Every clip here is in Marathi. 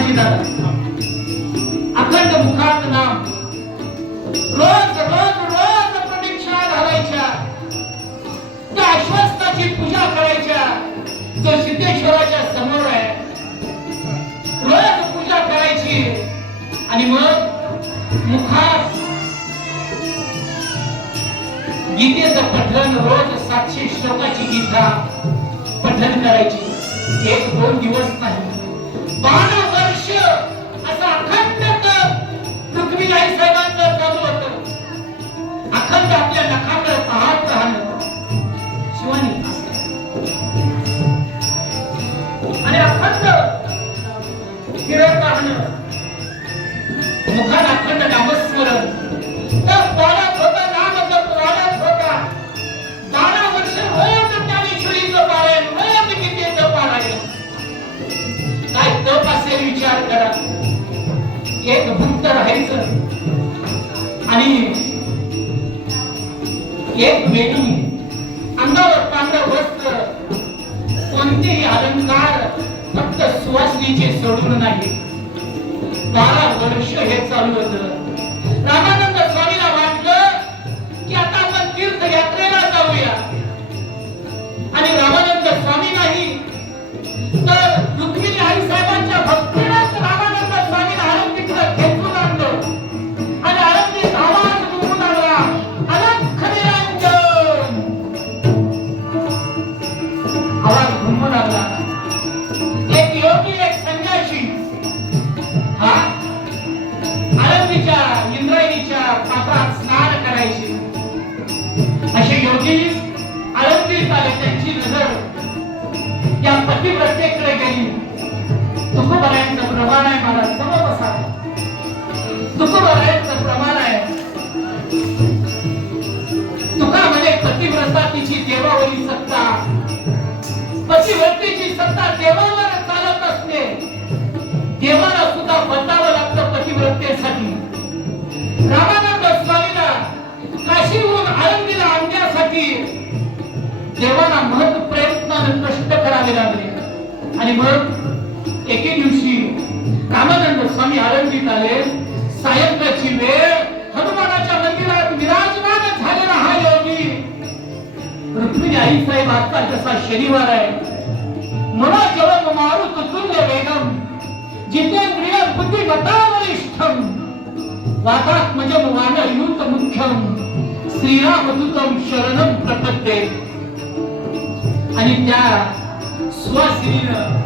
शहाजी दादा अखंड मुखात नाम रोज रोज रोज प्रतीक्षा घालायच्या, त्या आश्वासनाची पूजा करायच्या जो सिद्धेश्वराच्या समोर आहे. रोज पूजा करायची आणि मग मुखात गीतेचं पठण, रोज 700 श्लोकाची गीता पठण करायची. 1-2 दिवस नाही, 12 वर्ष असं अखंड रुक्मिणी साहेबांचं चालू होतं. अखंड आपल्या नखाकडे पाहत राहणं शिवानी आणि अखंड फिरत राहणं, मुखात अखंड नामस्मरण. तर वाढत होता, नाम जप वाढत होता. 12 वर्ष रोज ज्ञानेश्वरीचं पारायण, रोज गीतेचं पारायण. काय तप असेल विचार करा. एक भक्त राहायचं आणि एक वेणी, अंगावर पांढरं वस्त्र, कोणतेही अलंकार, फक्त सुवासनीचे सोडून नाही. 12 वर्ष हे चालू होतं. रामानंद स्वामीला वाटलं की आता आपण तीर्थयात्रेला जाऊया. आणि रामानंद स्वामी नाही तर रुक्मिणी आई साहेबांच्या भक्तीलाच रामानंद स्वामीला आळंदीकडे खेचून आणलं आणि आळंदीत आवाज घुमू लागला, अलख निरंजन. आवाज घुमू लागला. एक योगी, एक संन्यासी हा आळंदीच्या इंद्रायणीच्या पात्रात स्नान करायचे. असे योगी आळंदीत आले. त्यांची नजर या पतिव्रतेकडे गेली. तुकोबारायांचं प्रमाण आहे, मला समोर बसा. तुकोबारायांचं प्रमाण आहे. तुका म्हणे पतिव्रता तिची देवावरील सत्ता, पतिव्रतेची सत्ता देवावर चालत असते. देवाला सुद्धा बदलावं लागतं पतिव्रतेसाठी. रामानंद स्वामीला काशीहून आळंदीला आणण्यासाठी देवाला महत् प्रयत्नाने कष्ट करावे लागले. आणि मग एके दिवशी रामानंद स्वामी आळंदीत आले. सायंकाळची वेळ, हनुमानाच्या मंदिरात विराजमान झालेला हा योगी रुक्मिणी आई साहेब आजचा जसा शनिवार आहे, मनोजवम मारुत तुल्य वेगम जितेंद्रिय बुद्धिमतां वरिष्ठम वातात्मजं वानरयूत मुख्यम श्रीरामदूतं शरणं प्रपद्ये. आणि त्या सुवासिनीनं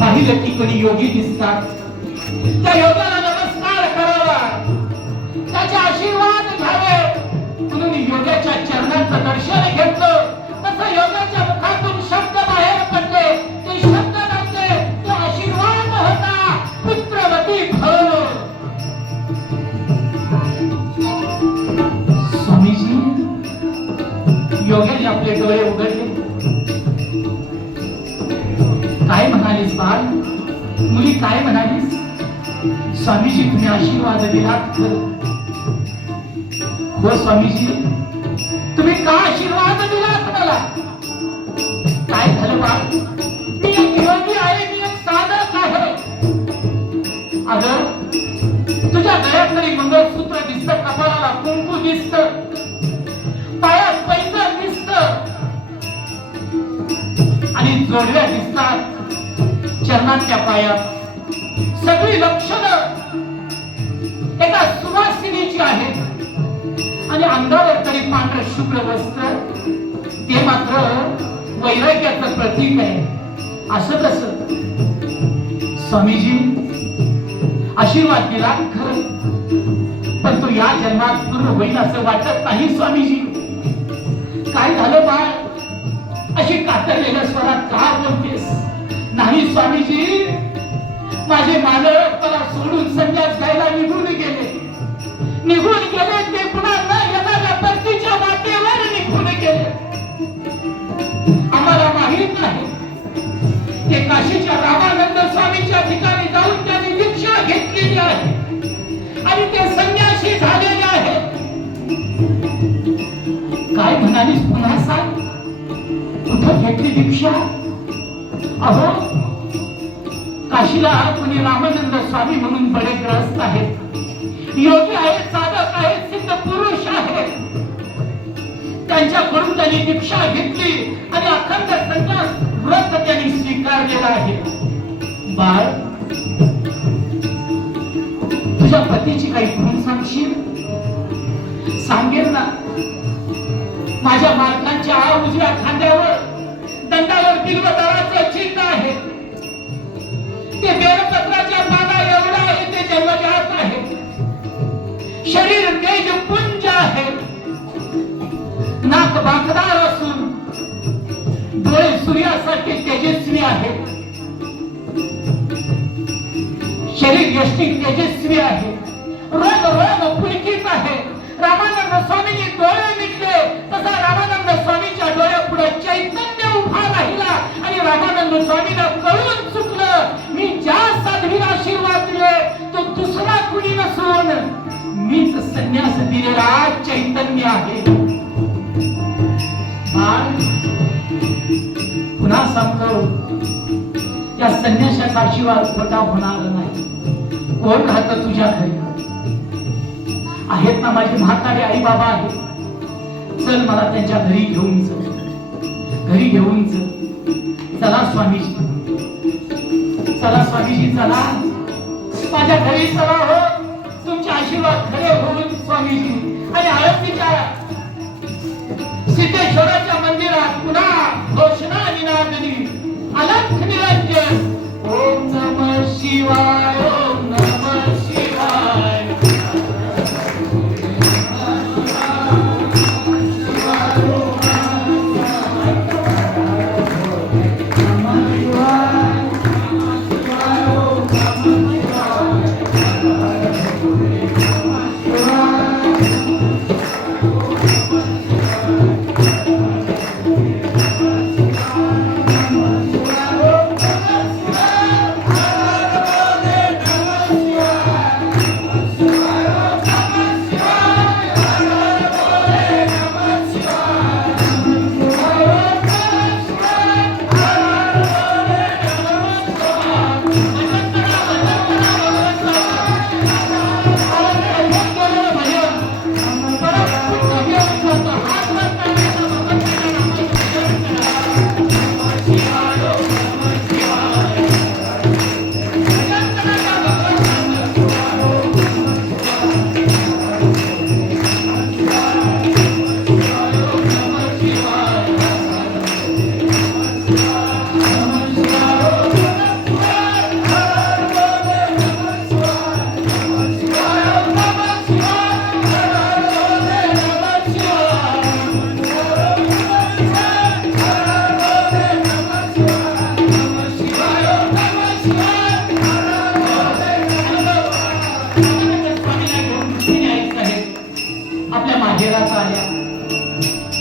पाहिलं की कोणी योगी दिसतात. त्या योगाला नमस्कार करावा, त्याचे आशीर्वाद घ्यावे म्हणून योगाच्या चरणांचं दर्शन घेतलं. तसं योगाच्या मुखातून शब्द बाहेर पडले. ते शब्द नव्हते, तो आशीर्वाद होता. पुत्रवती भव. स्वामीजी योगाने आपले डोळे उघडले. काय म्हणालीस बाळ? मुली काय म्हणालीस? स्वामीजी तुम्ही आशीर्वाद दिलात. हो स्वामीजी, तुम्ही का आशीर्वाद दिलात मला? काय झालं बाळ? मी एक योगी आहे, मी एक साधक आहे. अगं तुझ्या गळ्यात तरी मंगळसूत्र दिसतं, कपाळाला कुंकू दिसतं, पायात पैंजण दिसतं आणि जोडल्या दिसतात चरणाच्या पायात. सगळी लक्षणं एका सुवासिनीची आहेत. आणि अंगावर तरी पांढरं शुभ्र वस्त्र, ते मात्र वैराग्याचं प्रतीक आहे. असं कसं? स्वामीजी आशीर्वाद दिला खरं, पण तो या जन्मात पूर्ण होईल असं वाटत नाही स्वामीजी. काय झालं बाळ? अशी कातरलेल्या स्वरात का बोलतेस? नाही स्वामीजी, माझे मालक मला सोडून संन्यास घ्यायला निघून गेले. ते पुन्हा न येणाऱ्या परतीच्या वाटेवर निघून गेले. आम्हाला माहित नाही ते काशीच्या रामानंद स्वामीच्या ठिकाणी जाऊन त्यांनी दीक्षा घेतलेली आहे आणि ते संन्यासी झालेले आहेत. काय म्हणालीस पुन्हा सांग? कुठं घेतली दीक्षा? अहो काशीला कुणी रामानंद स्वामी म्हणून बडे ग्रस्त आहेत, योगी आहेत, साधक आहेत, सिद्ध पुरुष आहेत. त्यांच्याकडून त्यांनी दीक्षा घेतली आणि अखंड संन्यास व्रत त्यांनी स्वीकारलेला आहे. बाळ, तुझ्या पतीची काही खूण सांगशील? सांगेल ना. माझ्या मालकांच्या उजव्या खांद्यावर दंडावर बिल्वदळाचं चिन्ह आहे. ते बेलपत्राच्या पाना एवढं आहे, ते जन्मजात आहे. शरीर तेज पुंज आहे, नाक बाकदार असून डोळे सूर्यासारखे तेजस्वी आहे. शरीर यष्टी तेजस्वी आहे, रोग रोग पुलकित आहे. रामानंद स्वामींनी डोळे मिटले तसा रामानंद स्वामीच्या डोळ्यापुढे चैतन्य उभा राहिला आणि रामानंद स्वामींना कळून चुकलं, मी ज्या साध्वीला आशीर्वाद दिले तो दुसरा कुणी नसून मीच संन्यास दिलेला चैतन्य आहे. पुन्हा सांगतो, या संन्यासाचा आशीर्वाद खोटा होणार नाही. कोण राहतं तुझ्या घरी? आहेत ना माझे म्हातारे आई बाबा आहेत. चल मला त्यांच्या घरी घेऊन चल, घरी घेऊन चल. चला स्वामीजी, चला स्वामीजी, चला माझ्या घरी चला. हो, तुमचे आशीर्वाद खरे होऊन स्वामीजी. आणि आळंदीच्या सिद्धेश्वराच्या मंदिरात पुन्हा घोषणा निनादली, अलख निरंजन, ओम नमः शिवाय, ओम नमः शिवाय.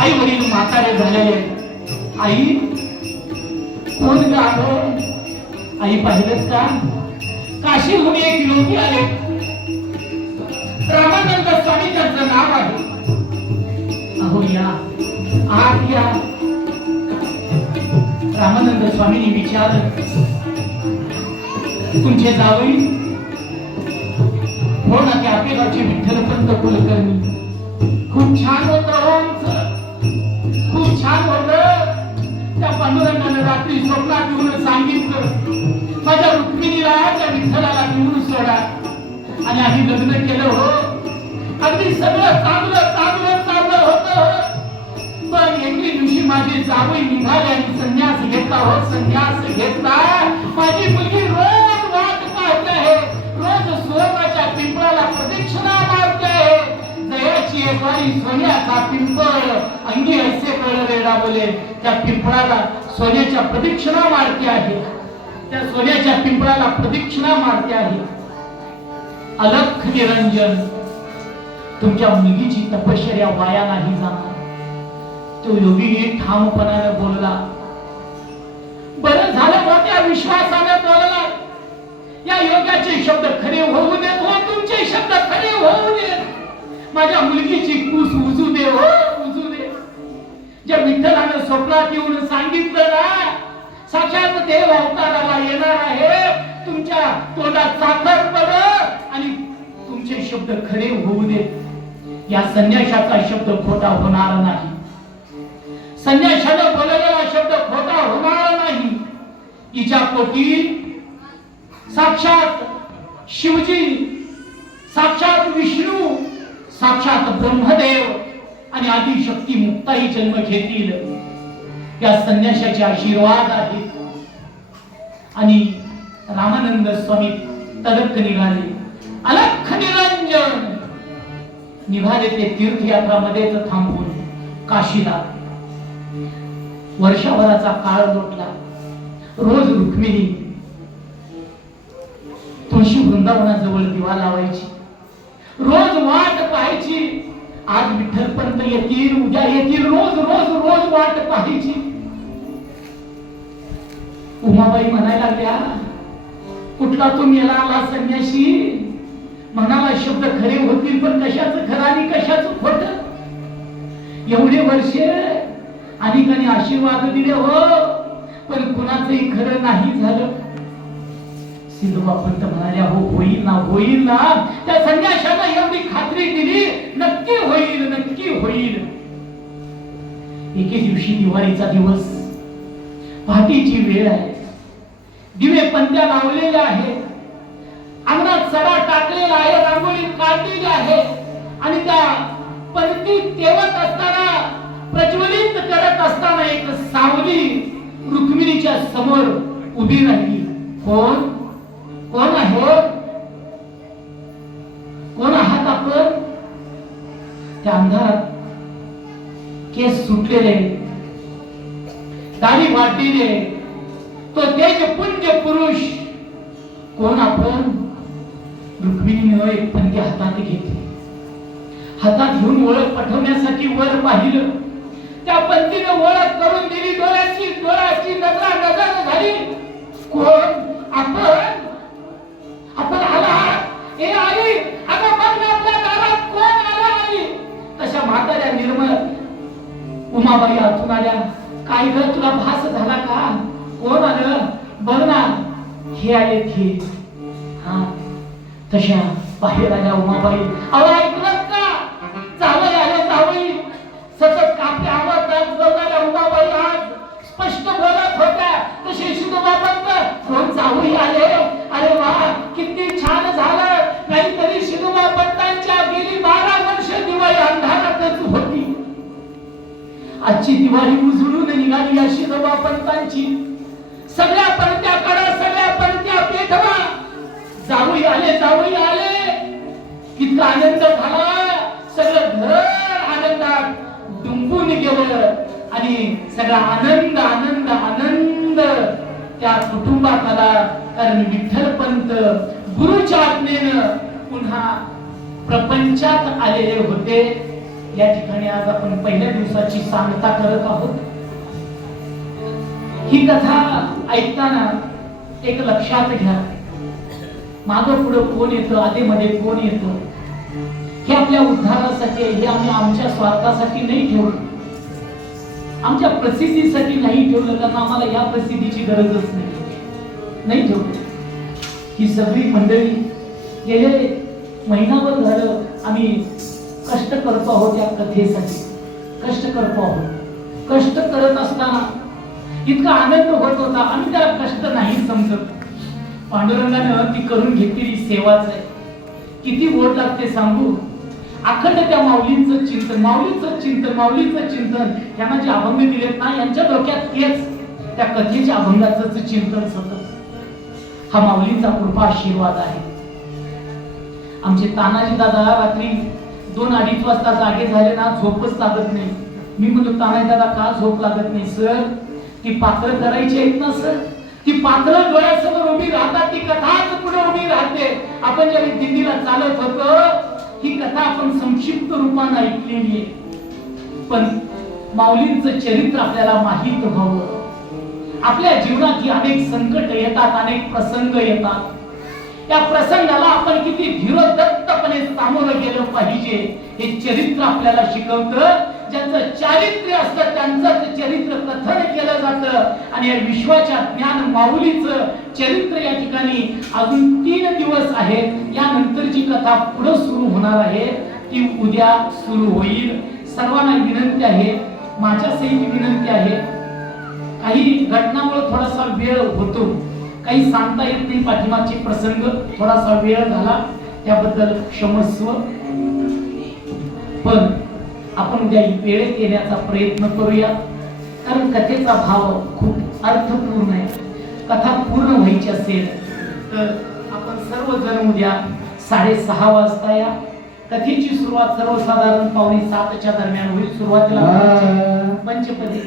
आई वडील म्हातारे झालेले. आई कोण गाव? आई पाहिलं का? काशीहून एक योगी आले, रामानंद स्वामी त्यांचं नाव आहे. अहो या, आत या. रामानंद स्वामींनी विचारलं, तुमचे जावई? हो ना, ते आपल्या गावचे विठ्ठलपंत कुलकर्णी. खूप छान होतं हो, खूप छान होतं. त्या पांडुरंगाने रात्री स्वप्नात येऊन सांगितलं, माझ्या रुक्मिणीला त्या विठ्ठलाला घेऊन सोडा. आणि आम्ही लग्न केलं हो. अगदी सगळं चांगलं चांगलं चांगलं होतं. पण एके दिवशी माझे जावई निघाले आणि संन्यास घेतला हो, संन्यास घेतला. माझी मुलगी रोज वाट पाहते आहे, रोज सोमाच्या पिंपळाला प्रदक्षिणा मारते आहे. जयाची एकवारी सोन्याचा पिंपळ अंगी ऐसे कळ रेडा बोले, त्या पिंपळाला सोन्याच्या प्रदक्षिणा मारते आहे. त्या सोन्याच्या पिंपळाला प्रदक्षिणा मारते आहे. अलख निरंजन, तुमच्या मुलगीची तपश्चर्या वाया नाही जाणार. तो योगी ठामपणाने बोलला. बरं झालं मोठ्या विश्वासाने बोलला. या योगाचे शब्द खरे होऊ देत हो, तुमचे शब्द खरे होऊ देत. माझ्या मुलगीची कूस उजू दे हो, उजू दे. ज्या विठ्ठलाने स्वप्नात येऊन सांगितलं ना, साक्षात देव अवताराला येणार आहे, तुमच्या तोंडात साखर पड आणि तुमचे शब्द खरे होऊ दे. या संन्याशाचा शब्द खोटा होणार नाही. संन्याशाने बोललेला शब्द खोटा होणार नाही. हिच्या पोटी साक्षात शिवजी, साक्षात विष्णू, साक्षात ब्रह्मदेव आणि आदिशक्ती मुक्ताई जन्म घेतील. या संन्याशाचे आशीर्वाद आहेत. आणि रामानंद स्वामी तडक निघाले. अलख निरंजन निघाले ते तीर्थयात्रामध्येच थांबून काशीला. वर्षभराचा काळ लोटला. रोज रुक्मिणी तुळशी वृंदावनाजवळ दिवा लावायची. रोज वाट पाहायची. आज विठ्ठलपंत येतील, उद्या येतील. रोज रोज रोज वाट पाहायची. उमाबाई म्हणायला लागल्या, कुठला तो मेला आला संन्याशी. म्हणाला शब्द खरे होतील, पण कशाचं खरं आणि कशाचं खोट. एवढे वर्ष अनेकांनी आशीर्वाद दिले हो, पण कुणाचंही खरं नाही झालं. सिंधुबा पंत म्हणाल्या, हो होईल ना, होईल ना. त्या संन्याशाला एवढी खात्री दिली, नक्की होईल, नक्की होईल. एके दिवशी दिवाळीचा दिवस, पहाटेची वेळ आहे. दिवे पंत्या लावलेल्या आहेत. अंगणात सडा टाकलेला आहे, रांगोळी काढलेली आहे. आणि त्या पंक्ती तेवत असताना, प्रज्वलित करत असताना एक सावली रुक्मिणीच्या समोर उभी राहिली. कोण कोण आहे? कोण आहात आपण? त्या अंधारात केस सुटलेले, दाढी वाटलेले, तो तेजपुंज पुरुष. कोण आपण? रुक्मिणीने एक पंथी हातात घेतली. हातात घेऊन ओळख पटवण्यासाठी वर पाहिलं. त्या पंथीने ओळख करून दिली. डोळ्याची नजर झाली. कोण आपण? आपण आला. हे आई, अगं बघ ना आपल्या दारात कोण आला. आई तशा म्हाताऱ्या निर्मळ उमाबाई आतून आल्या. काय ग, तुला भास झाला का? कोण आलं बघ ना. हे आले हे. हा तशा बाहेर आल्या उमाबाई. अहो ऐकलं का? जावई आले, जावई. सतत कापले आवाजात बोलणाऱ्या उमाबाई आज स्पष्ट बोलत होत्या. तसे शिदोबा पंत, कोण जावई आले. अरे वा, किती छान झालं. नाहीतरी शिदोबा पंतांच्या गेली 12 वर्ष दिवाळी अंधारातच होती. आजची दिवाळी उजळून निघाली या शिदोबा पंतांची. सगळ्या पंत्याकडे, सगळ्या पंत्या पेटवा. जावई आले, जावई आले. किती आनंद झाला. सगळं घर आनंदात डुंबून गेलं. आणि सगळा आनंद आनंद आनंद त्या कुटुंबात आला. कारण विठ्ठलपंत गुरुच्या आज्ञेनं पुन्हा प्रपंचात आलेले होते. या ठिकाणी आज आपण पहिल्या दिवसाची सांगता करत आहोत. ही कथा ऐकताना एक लक्षात घ्या, मागं पुढं कोण येतं, आधीमध्ये कोण येतं. हे आपल्या उद्धारासाठी, हे आम्ही आमच्या स्वार्थासाठी नाही ठेवलं, आमच्या प्रसिद्धीसाठी नाही ठेवलं. कारण आम्हाला या प्रसिद्धीची गरजच नाही ठेवलं. ही सगळी मंडळी गेले महिनाभर झालं आम्ही कष्ट करतो आहोत. या कथेसाठी कष्ट करतो आहोत. कष्ट करत असताना इतका आनंद होत होता. आम्ही त्याला कष्ट नाही समजत. पांडुरंगानं ती करून घेतलेली सेवाच आहे. किती ओढ लागते सांगू. अखंड त्या माऊलींचं चिंतन, माऊलींचं चिंतन, माऊलींचं चिंतन. त्यांना जे अभंग दिलेत ना, यांच्या डोक्यात तेच त्या कथेच्या अभंगाचं चिंतन सतत. हा माऊलींचा कृपा आशीर्वाद आहे. आमचे तानाजी दादा रात्री 2-2:30 वाजता जागे झाले ना, झोपच लागत नाही. मी म्हणतो, तानाजी दादा का झोप लागत नाही? सर, ती पात्र करायची आहेत ना सर. ती पात्र डोळ्यासमोर उभी राहतात. ती कथाच पुढे उभी राहते. आपण ज्यावेळी दिल्लीला चालत होतो, ही कथा आपण संक्षिप्त रूपाने ऐकलेली आहे. पण माऊलींचं चरित्र आपल्याला माहित व्हावं. आपल्या जीवनात ही अनेक संकट येतात, अनेक प्रसंग येतात. त्या प्रसंगाला आपण किती धीरोदत्तपणे सामोरं गेलं पाहिजे हे चरित्र आपल्याला शिकवतं. ज्यांचं चारित्र्य असतं त्यांचं चरित्र कथन केलं जातं. आणि या विश्वाच्या ज्ञान माऊलीचं चरित्र या ठिकाणी अजून 3 दिवस आहेत. यानंतरची कथा पुढे सुरू होणार आहे, ती उद्या सुरू होईल. सर्वांना विनंती आहे, माझ्या सहित विनंती आहे, काही घटनामुळे थोडासा वेळ होतो, काही सांगता येत नाही, पाठीमागचे प्रसंग थोडासा वेळ झाला, त्याबद्दल क्षमस्व. पण आपण उद्या वेळेत येण्याचा प्रयत्न करूया, कारण कथेचा भाव खूप अर्थपूर्ण आहे. कथा पूर्ण व्हायची असेल तर आपण सर्वजण उद्या 6:30 वाजता या. कथेची सुरुवात सर्वसाधारण 6:45च्या दरम्यान होईल. सुरुवातीला पंचपदी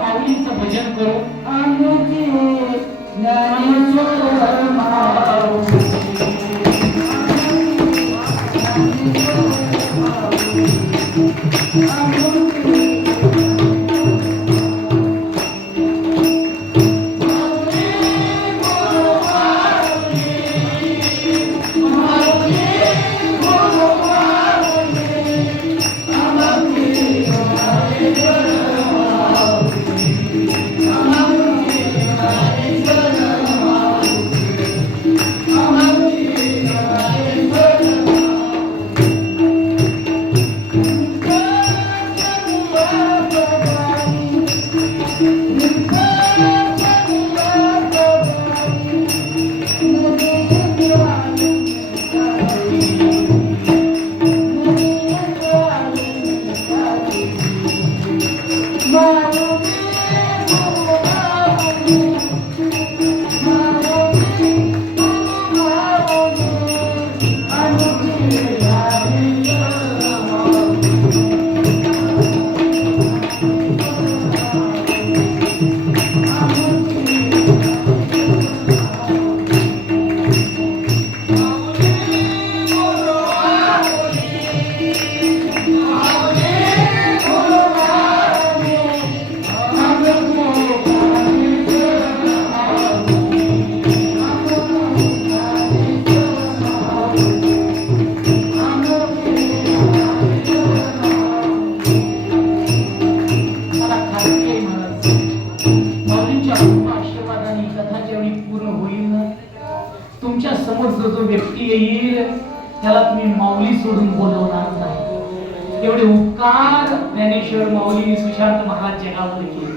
माऊलीचं भजन करू. त्याला तुम्ही माऊली सोडून बोलवणार नाही. एवढे उपकार ज्ञानेश्वर माऊली सुशांत महाराज जगामध्ये केले.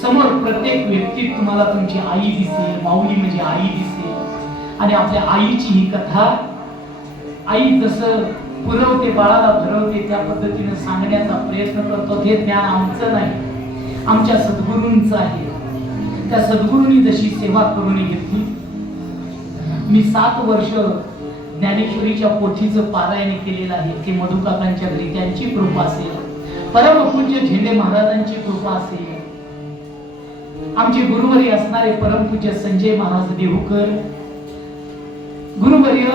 समोर प्रत्येक व्यक्तीत तुम्हाला तुमची आई दिसेल, माऊली म्हणजे आई दिसेल. आणि आपल्या आईची ही कथा, आई जसं पुरवते बाळाला भरवते त्या पद्धतीने सांगण्याचा प्रयत्न करतो. हे ज्ञान आमचं नाही, आमच्या सद्गुरूंचं आहे. त्या सद्गुरूंनी जशी सेवा करून घेतली. मी 7 वर्ष ज्ञानेश्वरीच्या पोथीचं पारायण केलेलं आहे. ते मधुकाकांच्या घरी, त्यांची कृपा असेल, परमपूज्य झेंडे महाराजांची कृपा असेल, आमचे गुरुवर्य असणारे परमपूज्य संजय महाराज देहूकर, गुरुवर्य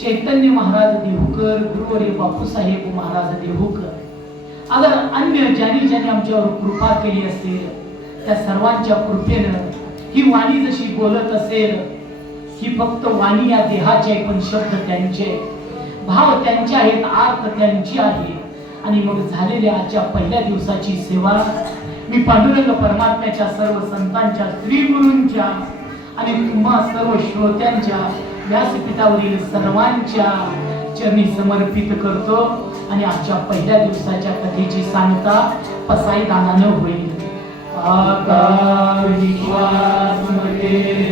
चैतन्य महाराज देहूकर, गुरुवर्य बापूसाहेब महाराज देहूकर, अगर अन्य ज्यांनी आमच्यावर कृपा केली असेल त्या सर्वांच्या कृपेनं ही वाणी जशी बोलत असेल, ही फक्त वाणी या देहाची आहे, पण शब्द त्यांचे, भाव त्यांचे आहेत, अर्थ त्यांची आहे. आणि मग झालेल्या आजच्या पहिल्या दिवसाची सेवा मी पांडुरंग परमात्म्याच्या, सर्व संतांच्या, श्री गुरूंच्या आणि तुम्हा सर्व श्रोत्यांच्या, व्यासपीठावरील सर्वांच्या चरणी समर्पित करतो. आणि आजच्या पहिल्या दिवसाच्या कथेची सांगता पसाई दानानं होईल. आता विश्वास मंगली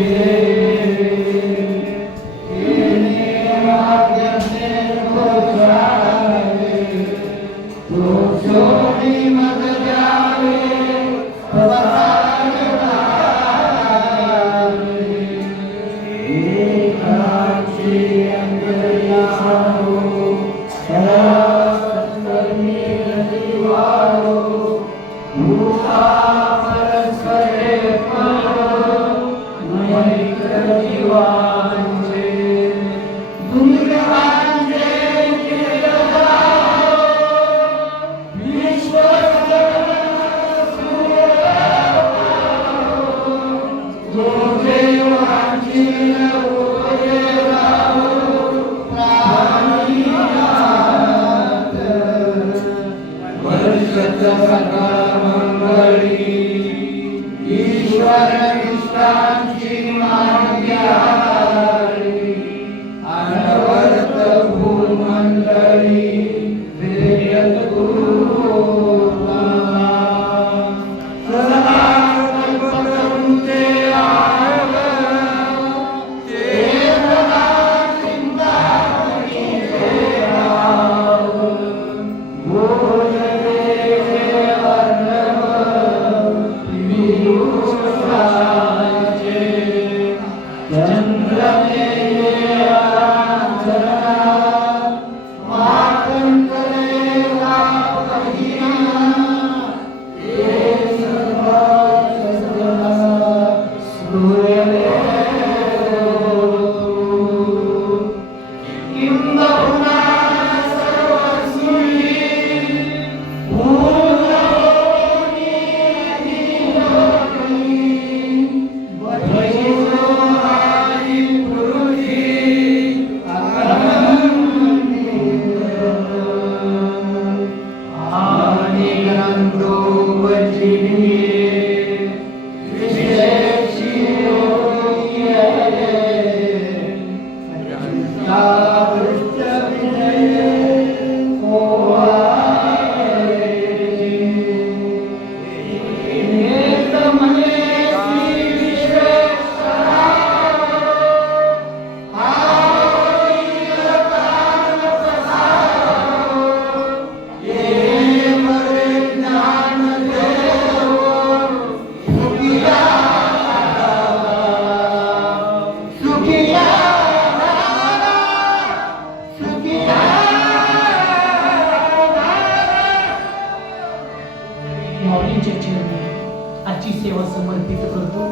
आजची सेवा समर्पित करतो.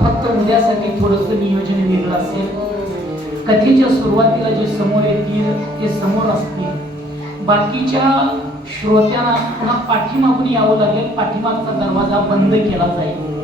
फक्त उद्यासाठी थोडस नियोजन वेगळं असेल. कथेच्या सुरुवातीला जे समोर येतील ते समोर असतील. बाकीच्या श्रोत्यांना पुन्हा पाठीमागून यावं लागेल. पाठीमागचा दरवाजा बंद केला जाईल.